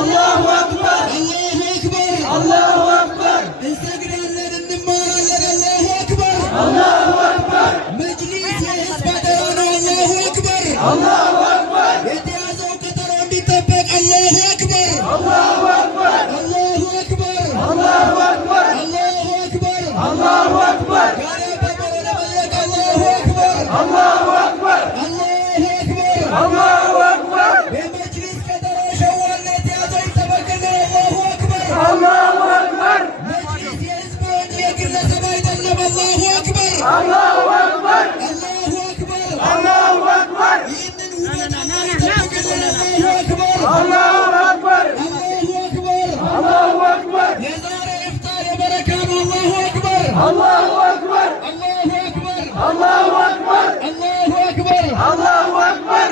الله أكبر الله أكبر الله أكبر እንሰግዳለን እንማራለን الله أكبر الله أكبر መጅሊስ የህዝብ አደራ ነው الله أكبر الله أكبر የተያዘው ቀጠሮ እንዲጠበቅ الله أكبر الله أكبر الله أكبر الله أكبر الله أكبر الله أكبر ጋራ በበረ ለመለቅ الله أكبر الله أكبر الله أكبر الله أكبر የመጅሊስ ቀጠሮ ሸዋል የተያዘው ይጠበቅልን الله أكبر الله أكبر መጅሊስ የህዝብ እንጂ የግለሰብ አይደለም الله أكبر الله أكبر الله أكبر الله أكبر ይህንን ውበት አላህ ይጠብቅልን الله أكبر الله أكبر الله أكبر الله أكبر የዛሬ ኢፍጣር የበረካ ነው الله أكبر الله أكبر الله أكبر الله أكبر الله أكبر الله أكبر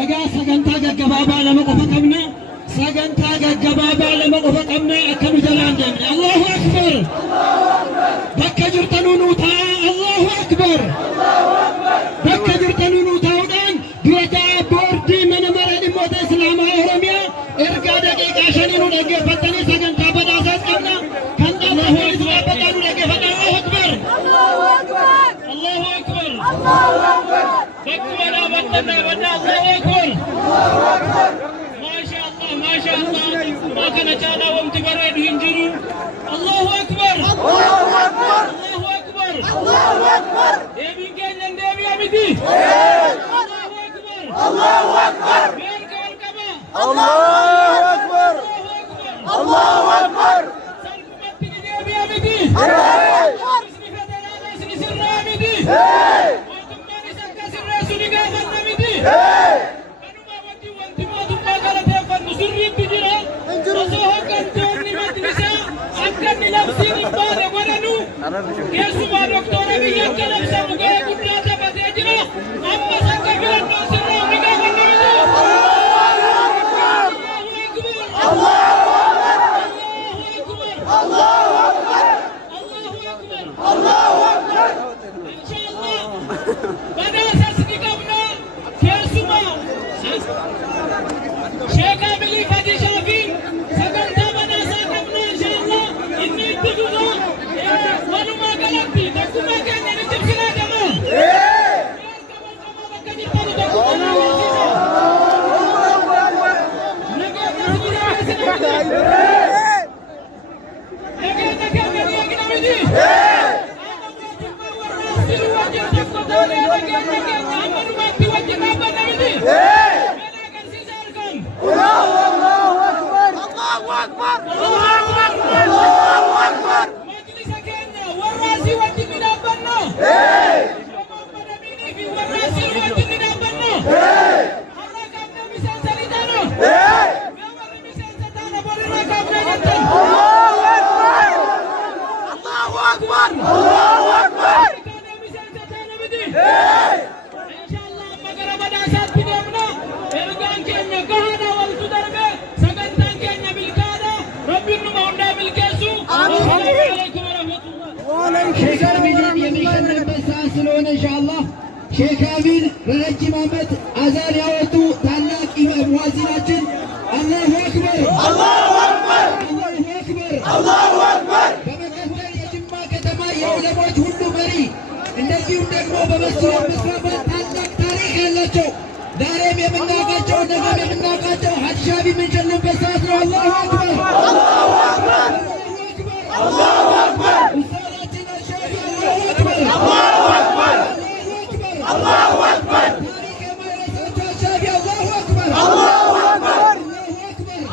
egaa sagantaa gaggabaabaa lama qofa qabna sagantaa gaggabaabaa lama qofa qabna akkanu jalaan deemne allahu akbar bakka jirtanuu nuu ta'a allahu akbar bakka jirtanuu nuu ta'uudhaan dura ta'a boordii mana maree dhimmoota islaamaa oromiyaa ergaa daqiiqaa shanii nu dhaggeeffattanii sagantaa badhaasaas qabna kan allahu islaamaa nu dhaggeeffadha allahu akbar allahu akbar bakkuma dhaabattanna badda allahu akbar ما شاء الله ما كان جانا ومت بريد ينجروا الله أكبر الله أكبر الله أكبر الله أكبر يبي كان يندمي أبدي الله أكبر الله أكبر بيرك والكما الله أكبر الله أكبر سلكم التنين أبدي سنفة دلانا سنسر أبدي وانتم ما نسك سر سنقا فنبدي كانوا ما ودي وانتم ما تبقى قلت نسري بجرا وصوه كنتوني مدرسة أكني لبسي نبالة ورنو يسو ما دكتور بيان كلبسة مقايا قدرات فتجرا أما سكا في الناصر رامقا ونرزو الله أكبر الله أكبر الله أكبر إن شاء الله بدا سسكي قبنا كيسوما شيخ أبلي فدي شافين سكنتا بدا ساقبنا إن شاء الله إني اتدونا ونما قلبتي تكما كان نجب سلا جمال ሼክ አሚን ለረጅም ዓመት አዛን ያወጡ ታላቅ ሙአዚናችን አላሁ አክበር الله أكبر አላሁ አክበር الله أكبር በመቀጠል የጅማ ከተማ የዑለሞች ሁሉ መሪ እንደዚሁም ደግሞ በመስጂድ መስፋፋት ታላቅ ታሪክ ያላቸው ዛሬም የምናውቃቸው ነገም የምናውቃቸው ሀጂ ሻቢ የምንሸልምበት ሰዓት ነው። አላሁ አክበር الله أكبر الله أكبر ኡስታዛችን አሻቢ አላሁ አክበር الله أكبر አላሁ አክበር الله أكبر ታሪክ የማይረሳቸው አሻቢ አላሁ አክበር الله أكبር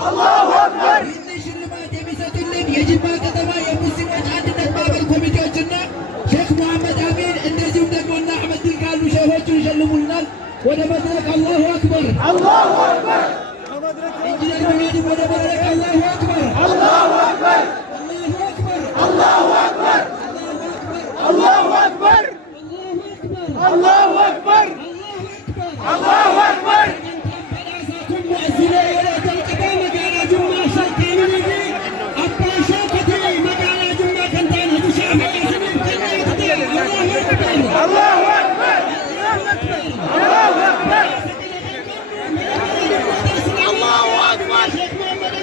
الله أكبر ይህንን ሽልማት የሚሰጡልን የጅማ ከተማ የሙስሊሞች አንድነት ማህበር ኮሚቴዎችና ሼክ መሐመድ አሚን እንደዚሁም ደግሞ እና አህመድን ካሉ ሼሆቹን ይሸልሙልናል። ወደ መድረክ አላሁ አክበር الله أكبر ኢንጂነር መሐመድ ወደ መድረክ አላሁ አክበር الله أكبر አላሁ አክበር الله أكبر الله أكبر الله أكبر الله أكبر الله أكبر الله أكبر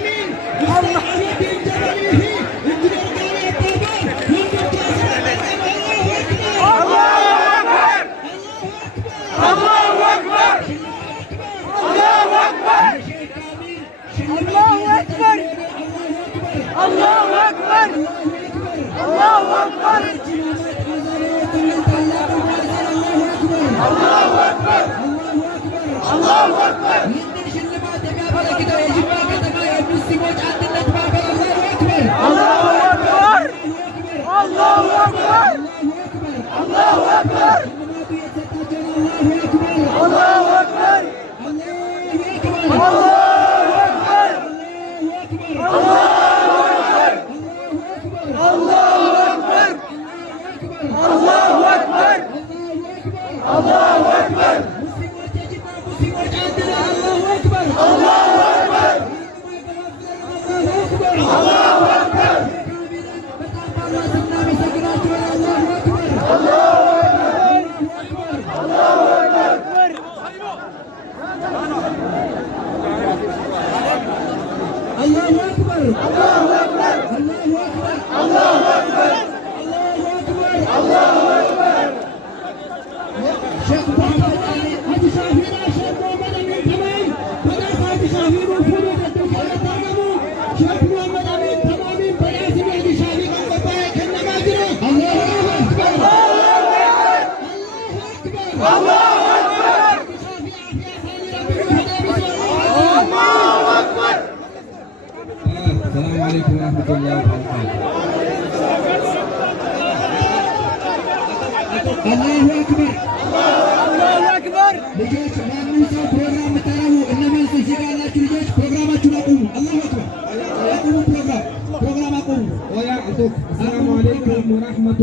الله أكبر الله أكبر الله أكبر الله أكبر ይህንን ሽልማት የሚያበረክተው የጅማ ከተማ የሙስሊሞች አንድነት ማህበር الله أكبر الله أكبر الله أكبر ሽልማቱ የተሰጣቸው አላሁ አክበር الله أكبر አላሁ አክበር الله أكبر الله أكبر الله أكبر ሙስሊሞች የጅማ ሙስሊሞች አንድነት አላሁ አክበር الله أكبር አላሁ አክበር الله أكبر በጣም ባላስ እናመሰግናችኋለን አላሁ አክበር الله أكبر አላሁ አክበር الله أكبر አላሁ አክበር الله أكبر አላሁ አክበር الله أكبر ሼክ ሙሐመድ አሊ ሀጂ ሻፊና ሼክ ሙሐመድ አሚን ተማም በዳስ ሀጂ ሻፊኑ ፉሉ ደዱ ከለታመሙ ሼክ ሙሐመድ አሚን ተማሚን በዳስም ሀጂ ሻፊ ቀንበባ ከነማጅረ አላሁ አክበር الله أكبر ሀጂ ሻፊ አፊያ ሳኒ ረቢ ቢሆነ الله أكبر السلام عليكم ورحمة الله وبركاته. አላሁ አክበር الله أكبر ልጆች ማንም ሰው ፕሮግራም የምታረጉ እነማን እዚህ ጋር ያላችሁ ልጆች ፕሮግራማችሁን አቁሙ። አላሁ አክበር አቁሙ። ፕሮግራም አቁሙ። ويا عطوك السلام